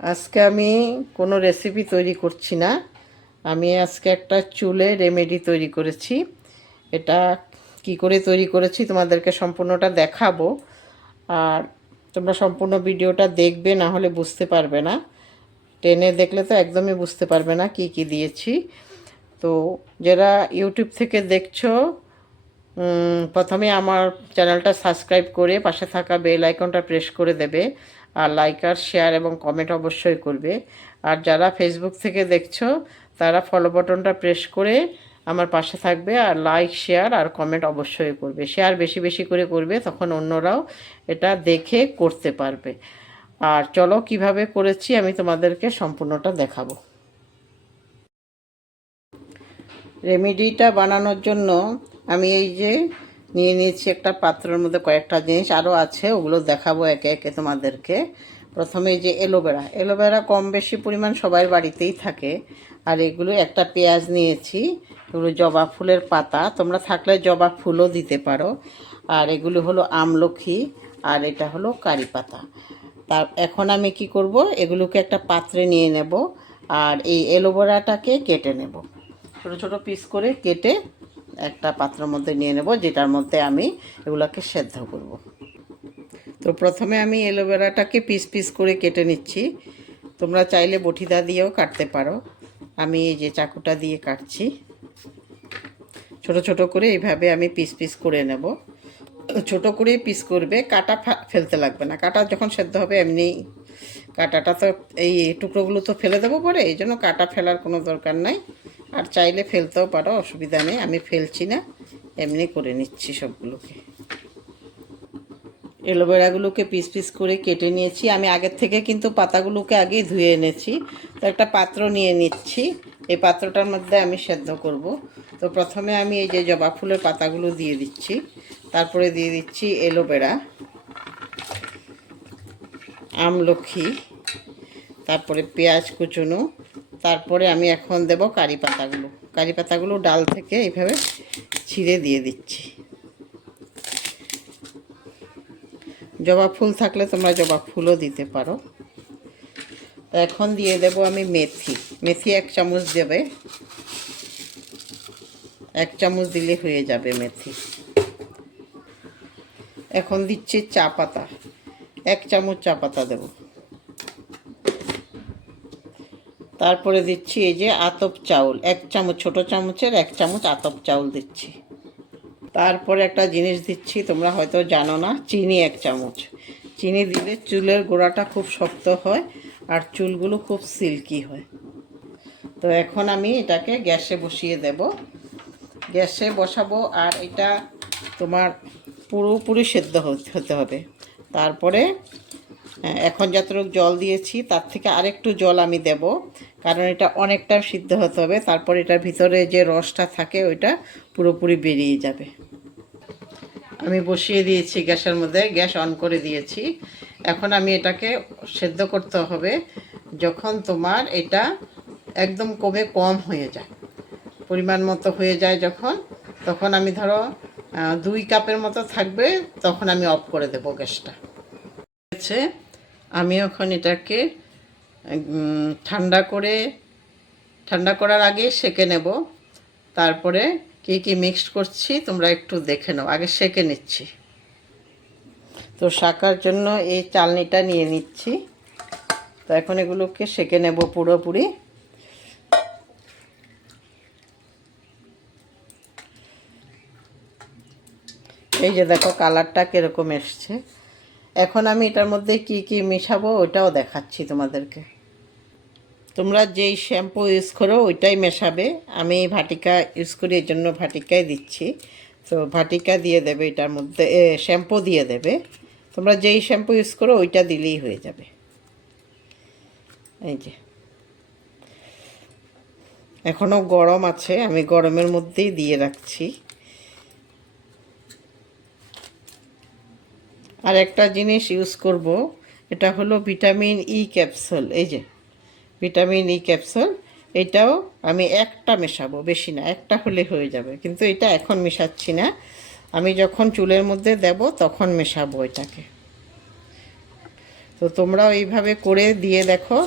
আজকে আমি কোনো রেসিপি তৈরি করছি না। আমি আজকে একটা চুলে রেমেডি তৈরি করেছি। এটা কি করে তৈরি করেছি তোমাদেরকে সম্পূর্ণটা দেখাবো। আর তোমরা সম্পূর্ণ ভিডিওটা দেখবে, না হলে বুঝতে পারবে না। টেনে দেখলে তো একদমই বুঝতে পারবে না কি কি দিয়েছি। তো যারা ইউটিউব থেকে দেখছো, প্রথমে আমার চ্যানেলটা সাবস্ক্রাইব করে পাশে থাকা বেল আইকনটা প্রেস করে দেবে। আর লাইক আর শেয়ার এবং কমেন্ট অবশ্যই করবে। আর যারা ফেসবুক থেকে দেখছো তারা ফলো বাটনটা প্রেস করে আমার পাশে থাকবে। আর লাইক শেয়ার আর কমেন্ট অবশ্যই করবে। শেয়ার বেশি বেশি করে করবে, তখন অন্যরাও এটা দেখে করতে পারবে। আর চলো কিভাবে করেছি আমি তোমাদেরকে সম্পূর্ণটা দেখাবো। রেমেডিটা বানানোর জন্য আমি এই যে নিয়ে নিয়েছি একটা পাত্রের মধ্যে কয়েকটা জিনিস, আরও আছে, ওগুলো দেখাবো একে একে তোমাদেরকে। প্রথমে এই যে এলোভেরা কম বেশি পরিমাণ সবার বাড়িতেই থাকে। আর এগুলো একটা পেঁয়াজ নিয়েছি, এগুলো জবা ফুলের পাতা, তোমরা থাকলে জবা ফুলও দিতে পারো। আর এগুলো হলো আমলকি, আর এটা হলো কারি পাতা। এখন আমি কি করব, এগুলোকে একটা পাত্রে নিয়ে নেব। আর এই এলোভেরাটাকে কেটে নেব, ছোটো ছোটো পিস করে কেটে একটা পাত্রের মধ্যে নিয়ে নেব, যেটার মধ্যে আমি এগুলোকে সেদ্ধ করব। তো প্রথমে আমি এলোভেরাটাকে পিস পিস করে কেটে নিচ্ছি। তোমরা চাইলে বটিদা দিয়েও কাটতে পারো। আমি এই যে চাকুটা দিয়ে কাটছি, ছোট ছোট করে এইভাবে আমি পিস পিস করে নেব। ছোট করে পিস করবে, কাটা ফেলতে লাগবে না। কাটা যখন সেদ্ধ হবে এমনি কাটাটা তো এই টুকরোগুলো তো ফেলে দেবো পরে, এই জন্য কাটা ফেলার কোনো দরকার নাই। আর চাইলে ফেলতেও পারো, অসুবিধা নেই। আমি ফেলছি না, এমনি করে নিচ্ছি সবগুলোকে। এলোভেরাগুলোকে পিস পিস করে কেটে নিয়েছি। আমি আগের থেকে কিন্তু পাতাগুলোকে আগেই ধুয়ে এনেছি। তো একটা পাত্র নিয়ে নিচ্ছি, এই পাত্রটার মধ্যে আমি সেদ্ধ করব। তো প্রথমে আমি এই যে জবা ফুলের পাতাগুলো দিয়ে দিচ্ছি, তারপরে দিয়ে দিচ্ছি এলোভেরা, আমলকি, তারপরে পেঁয়াজ কুচুনো, তারপরে আমি এখন দেব কারি পাতাগুলো। কারি পাতাগুলো ডাল থেকে এইভাবে ছিঁড়ে দিয়ে দিচ্ছি। জবা ফুল থাকলে তোমরা জবা ফুলও দিতে পারো। তো এখন দিয়ে দেব আমি মেথি। মেথি 1 চামচ দেবে, 1 চামচ দিলে হয়ে যাবে মেথি। এখন দিচ্ছি চা পাতা, 1 চামচ চা পাতা দেব। তারপরে দিচ্ছি এই যে আতপ চাউল, 1 চামচ, ছোটো চামচের 1 চামচ আতপ চাউল দিচ্ছি। তারপরে একটা জিনিস দিচ্ছি, তোমরা হয়তো জানো না, চিনি 1 চামচ। চিনি দিলে চুলের গোড়াটা খুব শক্ত হয় আর চুলগুলো খুব সিল্কি হয়। তো এখন আমি এটাকে গ্যাসে বসিয়ে দেব। গ্যাসে বসাবো, আর এটা তোমার পুরোপুরি সেদ্ধ হতে হবে। তারপরে এখন যতটুকু জল দিয়েছি তার থেকে আরেকটু জল আমি দেব, কারণ এটা অনেকটা সিদ্ধ হতে হবে। তারপর এটার ভিতরে যে রসটা থাকে ওইটা পুরোপুরি বেরিয়ে যাবে। আমি বসিয়ে দিয়েছি গ্যাসের মধ্যে, গ্যাস অন করে দিয়েছি। এখন আমি এটাকে সেদ্ধ করতে হবে। যখন তোমার এটা একদম কম হয়ে যায়, পরিমাণ মতো হয়ে যায় যখন, তখন আমি ধরো 2 কাপের মতো থাকবে, তখন আমি অফ করে দেবো গ্যাসটা। হয়েছে, আমি এখন এটাকে ঠান্ডা করার আগে সেঁকে নেব। তারপরে কি কি মিক্সড করছি তোমরা একটু দেখে নাও। আগে সেঁকে নিচ্ছি। তো শাকার জন্য এই চালনিটা নিয়ে নিচ্ছি। তো এখন এগুলোকে সেঁকে নেব পুরোপুরি। এই যে দেখো কালারটা কীরকম এসছে। এখন আমি এটার মধ্যে কি কি মেশাবো ওইটাও দেখাচ্ছি তোমাদেরকে। তোমরা যেই শ্যাম্পু ইউজ করো ওইটাই মেশাবে। আমি ভাটিকা ইউজ করি, এই জন্য ভাটিকাই দিচ্ছি। তো ভাটিকা দিয়ে দেবে এটার মধ্যে, শ্যাম্পু দিয়ে দেবে। তোমরা যেই শ্যাম্পু ইউজ করো ওইটা দিলেই হয়ে যাবে। এই যে এখনও গরম আছে, আমি গরমের মধ্যেই দিয়ে রাখছি। আর একটা জিনিস ইউজ করব, এটা হলো ভিটামিন ই ক্যাপসুল। এই যে ভিটামিন ই ক্যাপসুল, এটাও আমি একটা মেশাবো, বেশি না, একটা হলে হয়ে যাবে। কিন্তু এটা এখন মেশাচ্ছি না, আমি যখন চুলের মধ্যে দেব তখন মেশাবো এটাকে। তো তোমরাও এইভাবে করে দিয়ে দেখো,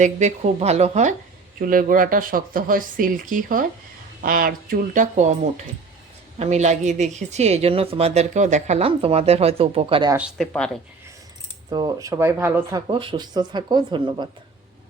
দেখবে খুব ভালো হয়। চুলের গোড়াটা শক্ত হয়, সিল্কি হয়, আর চুলটা কম ওঠে। আমি লাগিয়ে দেখেছি, এই জন্য তোমাদেরকেও দেখালাম, তোমাদের হয়তো উপকারে আসতে পারে। তো সবাই ভালো থাকো, সুস্থ থাকো, ধন্যবাদ।